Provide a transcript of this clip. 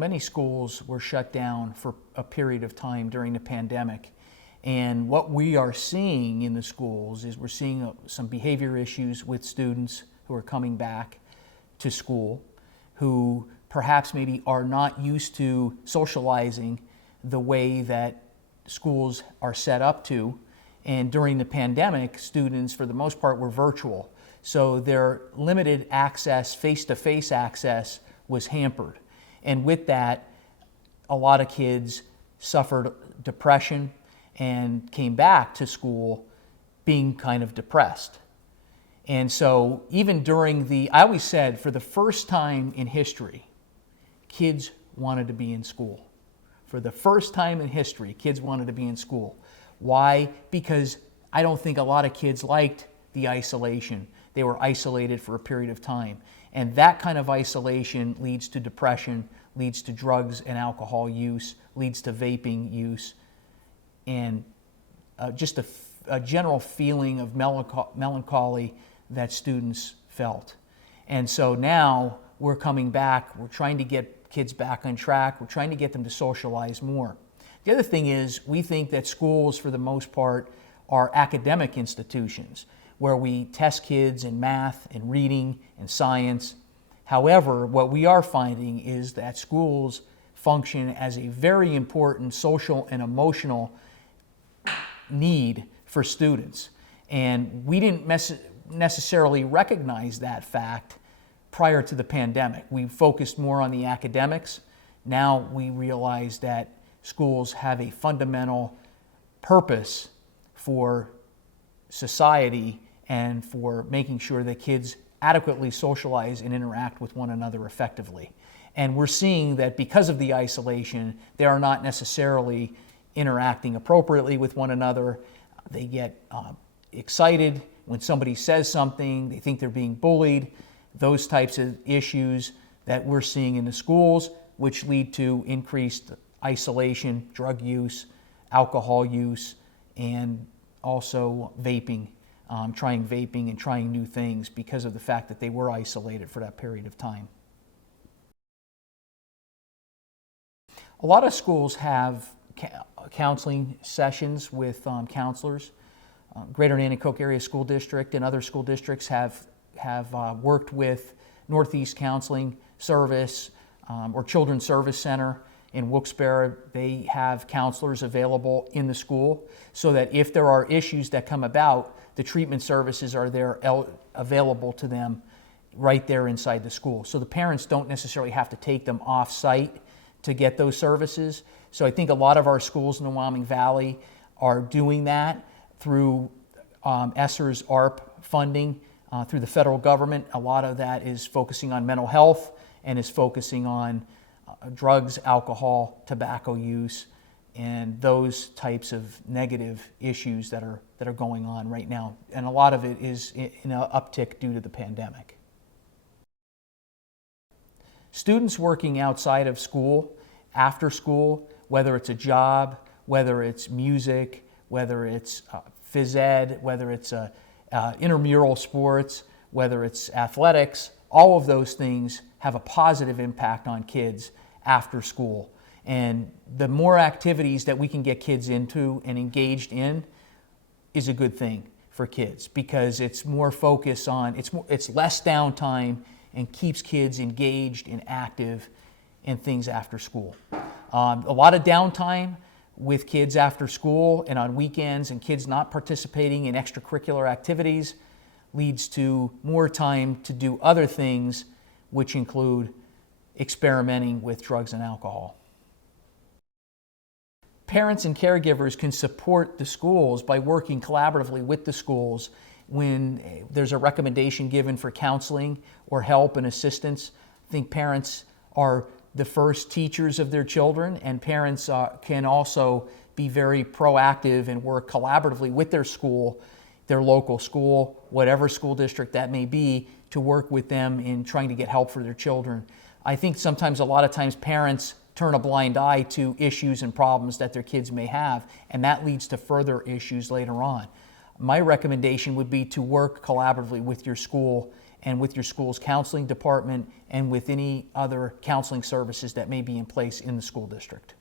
many schools were shut down for a period of time during the pandemic. And what we are seeing in the schools is we're seeing some behavior issues with students who are coming back to school, who perhaps maybe are not used to socializing the way that schools are set up to. And during the pandemic, students, for the most part, were virtual. So their limited access, face-to-face access, was hampered. And with that, a lot of kids suffered depression and came back to school being kind of depressed. And so even during I always said, for the first time in history, kids wanted to be in school. For the first time in history, kids wanted to be in school. Why? Because I don't think a lot of kids liked the isolation. They were isolated for a period of time. And that kind of isolation leads to depression, leads to drugs and alcohol use, leads to vaping use, and just a general feeling of melancholy that students felt. And so now we're coming back, we're trying to get kids back on track, we're trying to get them to socialize more. The other thing is, we think that schools, for the most part, are academic institutions where we test kids in math and reading and science. However, what we are finding is that schools function as a very important social and emotional need for students. And we didn't necessarily recognize that fact prior to the pandemic. We focused more on the academics. Now we realize that schools have a fundamental purpose for society and for making sure that kids adequately socialize and interact with one another effectively. And we're seeing that because of the isolation, they are not necessarily interacting appropriately with one another. They get excited when somebody says something, they think they're being bullied, those types of issues that we're seeing in the schools, which lead to increased isolation, drug use, alcohol use, and also vaping, trying vaping and trying new things because of the fact that they were isolated for that period of time. A lot of schools have counseling sessions with counselors. Greater Nanticoke Area School District and other school districts have worked with Northeast Counseling Service or Children's Service Center in Wilkes-Barre. They have counselors available in the school so that if there are issues that come about, the treatment services are there available to them right there inside the school. So the parents don't necessarily have to take them off-site to get those services. So I think a lot of our schools in the Wyoming Valley are doing that through ESSER's ARP funding through the federal government. A lot of that is focusing on mental health and is focusing on drugs, alcohol, tobacco use, and those types of negative issues that are going on right now. And a lot of it is in an uptick due to the pandemic. Students working outside of school, after school, whether it's a job, whether it's music, whether it's phys ed, whether it's intramural sports, whether it's athletics, all of those things have a positive impact on kids after school. And the more activities that we can get kids into and engaged in is a good thing for kids, because it's more focus on, it's less downtime and keeps kids engaged and active in things after school. A lot of downtime with kids after school and on weekends and kids not participating in extracurricular activities leads to more time to do other things, which include experimenting with drugs and alcohol. Parents and caregivers can support the schools by working collaboratively with the schools when there's a recommendation given for counseling or help and assistance. I think parents are the first teachers of their children, and parents can also be very proactive and work collaboratively with their school, their local school, whatever school district that may be, to work with them in trying to get help for their children. I think sometimes, a lot of times, parents turn a blind eye to issues and problems that their kids may have, and that leads to further issues later on. My recommendation would be to work collaboratively with your school and with your school's counseling department and with any other counseling services that may be in place in the school district.